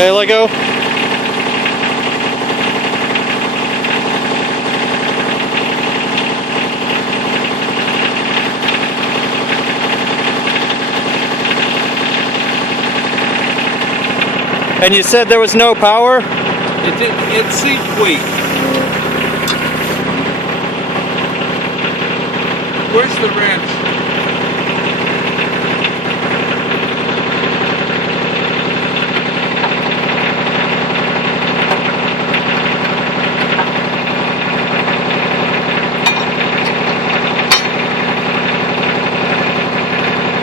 Okay, let go. And you said there was no power? It seemed weak. Where's the wrench?